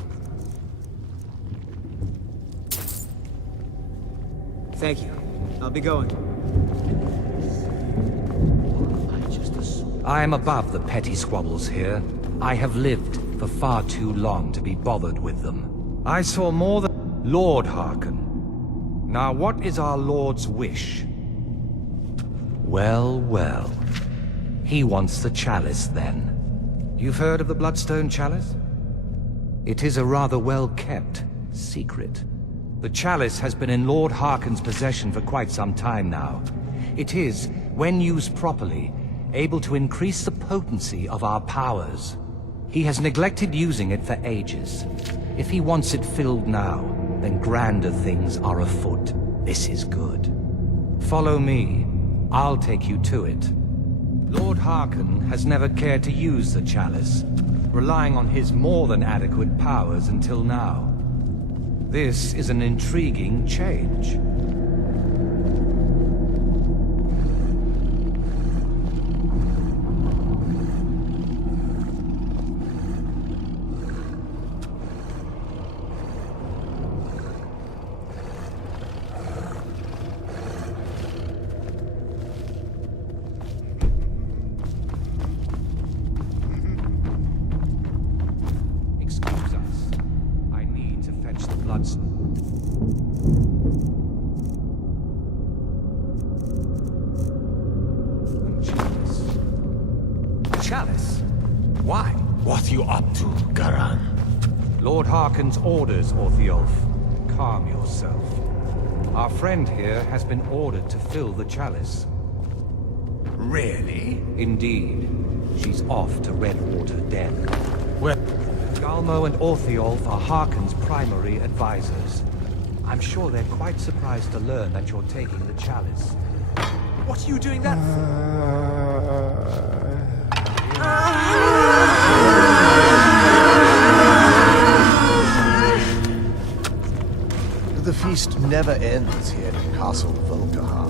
Thank you. I'll be going. I am above the petty squabbles here. I have lived for far too long to be bothered with them. I saw more than... Lord Harkon. Now what is our Lord's wish? Well, well. He wants the chalice, then. You've heard of the Bloodstone Chalice? It is a rather well-kept secret. The chalice has been in Lord Harkon's possession for quite some time now. It is, when used properly, able to increase the potency of our powers. He has neglected using it for ages. If he wants it filled now, then grander things are afoot. This is good. Follow me. I'll take you to it. Lord Harkon has never cared to use the chalice, relying on his more than adequate powers until now. This is an intriguing change. Chalice? Why? What you up to, Garan? Lord Harkon's orders, Orthiolf. Calm yourself. Our friend here has been ordered to fill the chalice. Really? Indeed. She's off to Redwater Den. Where? Galmo and Orthiolf are Harkon's primary advisors. I'm sure they're quite surprised to learn that you're taking the chalice. What are you doing that for? feast never ends here in Castle Volkahar.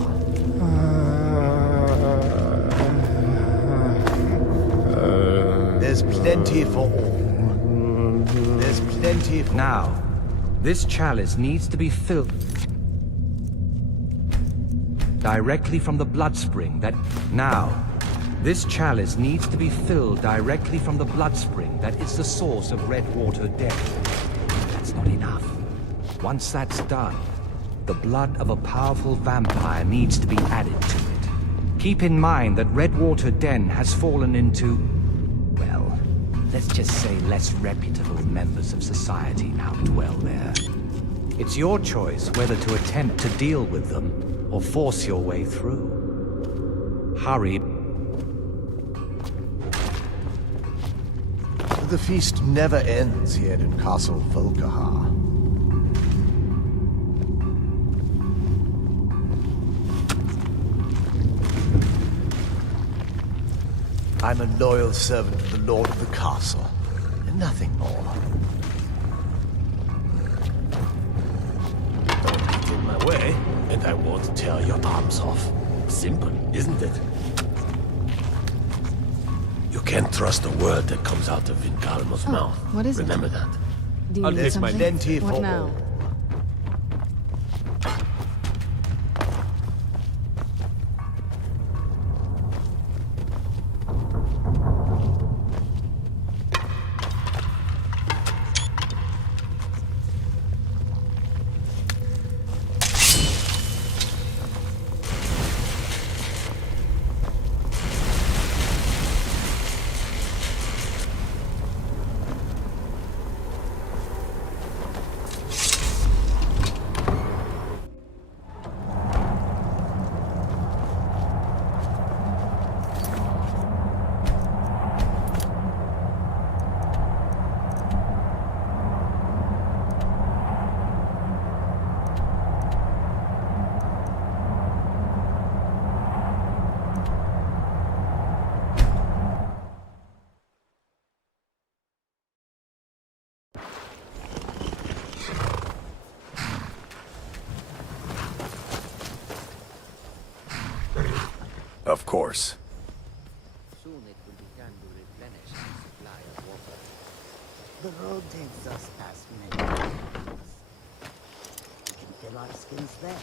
There's plenty for all. There's plenty for... Now, this chalice needs to be filled directly from the blood spring that... Now, this chalice needs to be filled directly from the blood spring that is the source of Redwater death. That's not enough. Once that's done, the blood of a powerful vampire needs to be added to it. Keep in mind that Redwater Den has fallen into, well, let's just say less reputable members of society now dwell there. It's your choice whether to attempt to deal with them or force your way through. Hurry. The feast never ends here in Castle Volkahar. I'm a loyal servant of the Lord of the Castle, and nothing more. Don't get in my way, and I won't tear your arms off. Simple, isn't it? You can't trust a word that comes out of Vincalmo's mouth. What is Remember that. Do you I'll need take my something? plenty What for now? all. Of course. Soon it will begin to replenish the supply of water. The road takes us past many mountains. We can fill our skins there.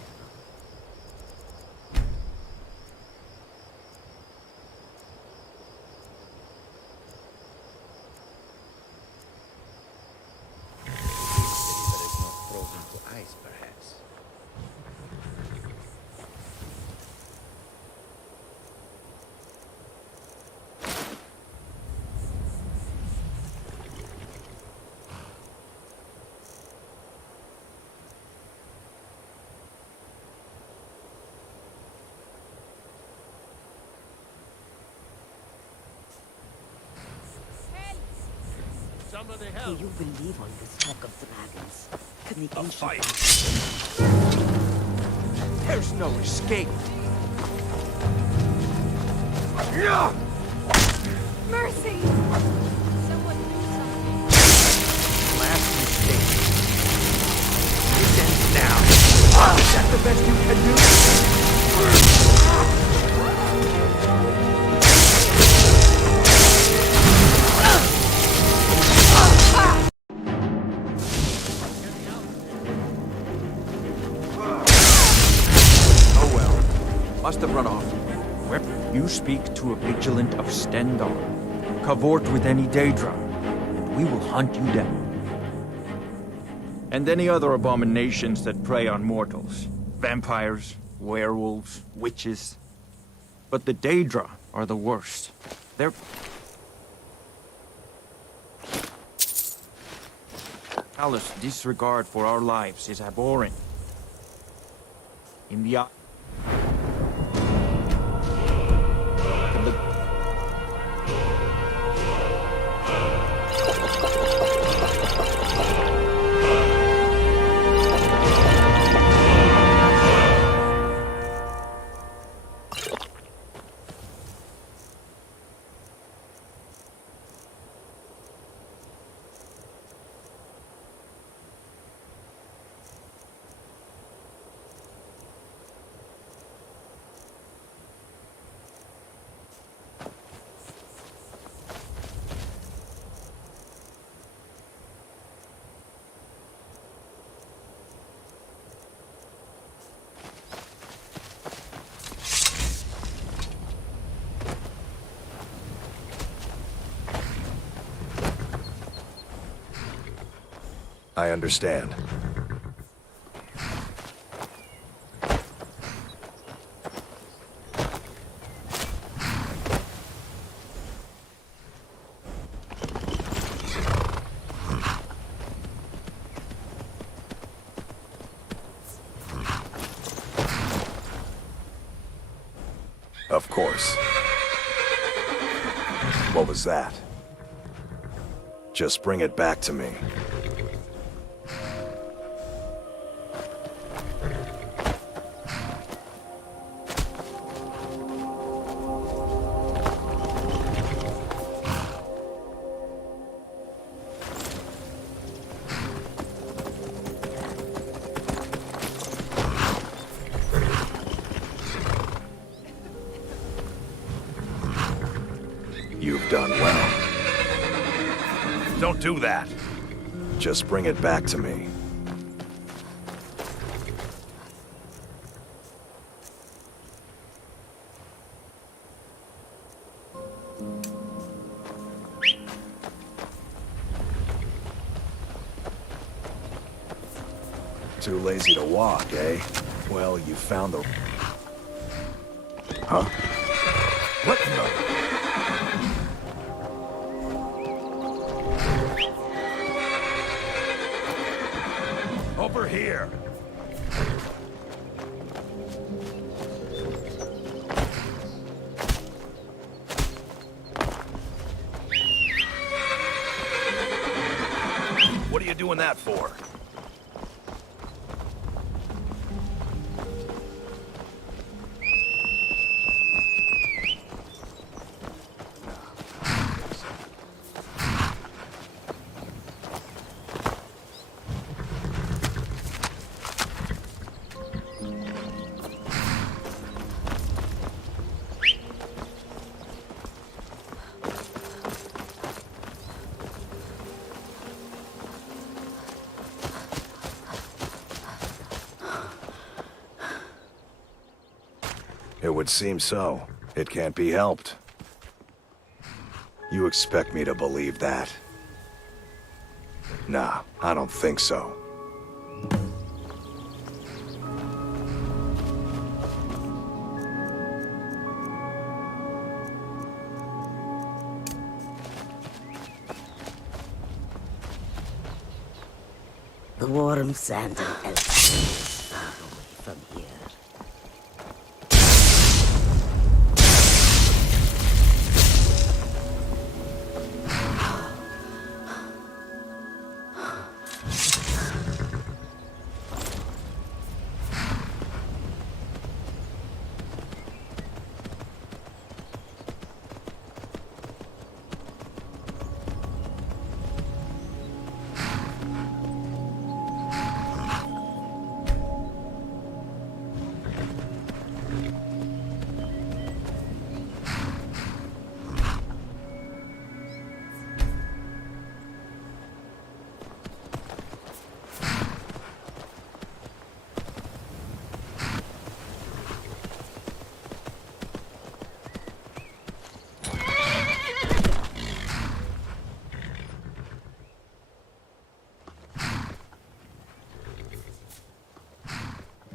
The river is not frozen to ice, perhaps. Somebody Do help! you believe all this talk of dragons? Can the ancient... There's no escape. Mercy! Someone do something. Last mistake. It ends now. Is that the best you can do? Oh well. Must have run off. Where you speak to a vigilant of Stendar. Cavort with any Daedra, and we will hunt you down. And any other abominations that prey on mortals. Vampires, werewolves, witches. But the Daedra are the worst. They're... callous disregard for our lives is abhorrent. In the eye... I understand. Of course. What was that? Just bring it back to me. You've done well. Don't do that. Just bring it back to me. Too lazy to walk, eh? Well, you found the... Huh? What the... Over here! What are you doing that for? It would seem so. It can't be helped. You expect me to believe that? Nah, I don't think so. The warm sand and elk far away from here.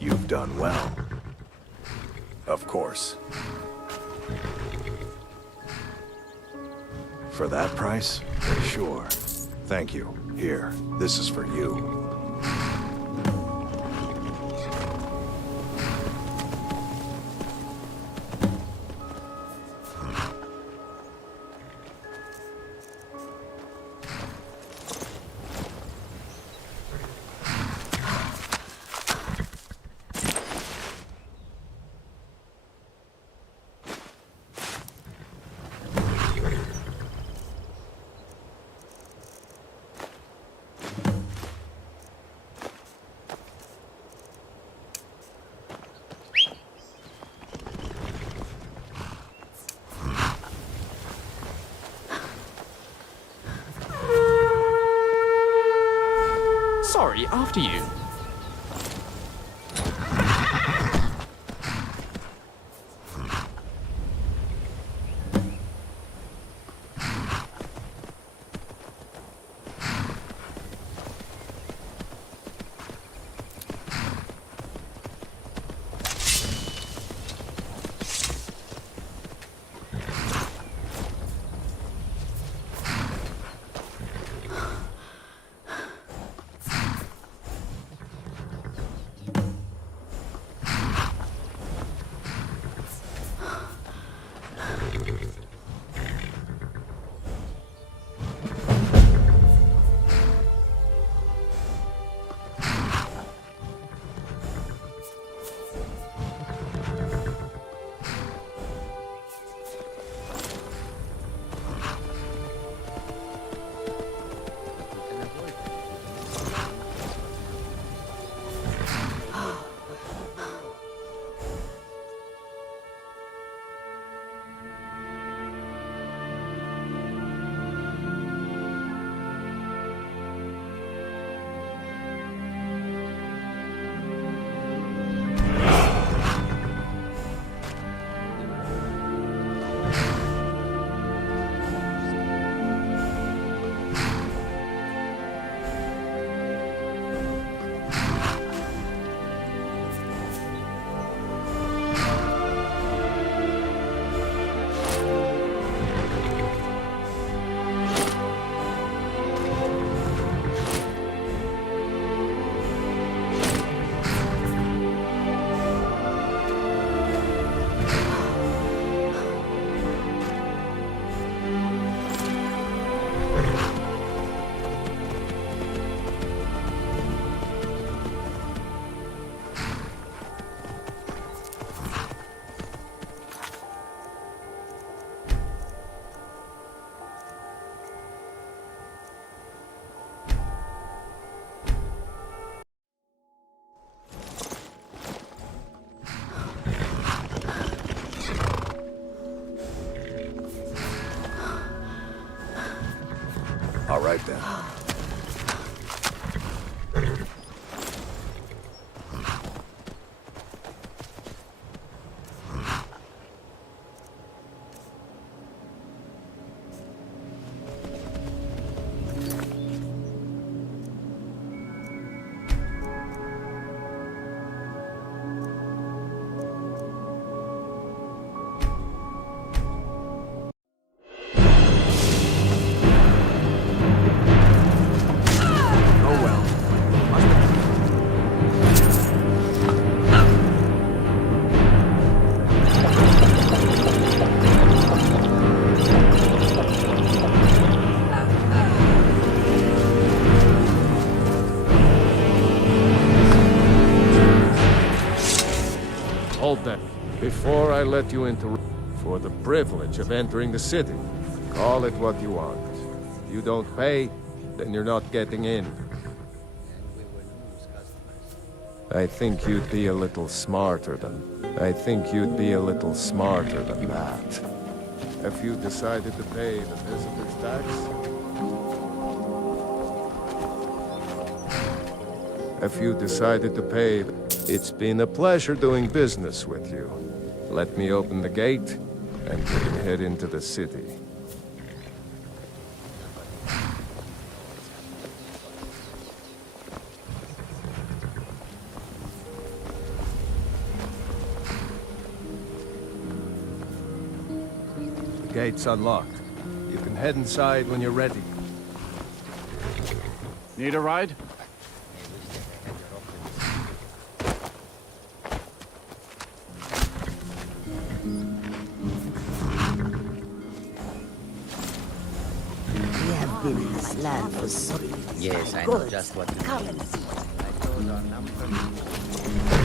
You've done well. Of course. For that price? Sure. Thank you. Here, this is for you. Sorry, after you. right then. Hold that. Before I let you into... For the privilege of entering the city. Call it what you want. If you don't pay, then you're not getting in. I think you'd be a little smarter than... I think you'd be a little smarter than that. If you decided to pay the visitor's tax... If you decided to pay... It's been a pleasure doing business with you. Let me open the gate, and we can head into the city. The gate's unlocked. You can head inside when you're ready. Need a ride? We have been in this land for so Yes, I know good. just what to Come mean. and see. I told our number.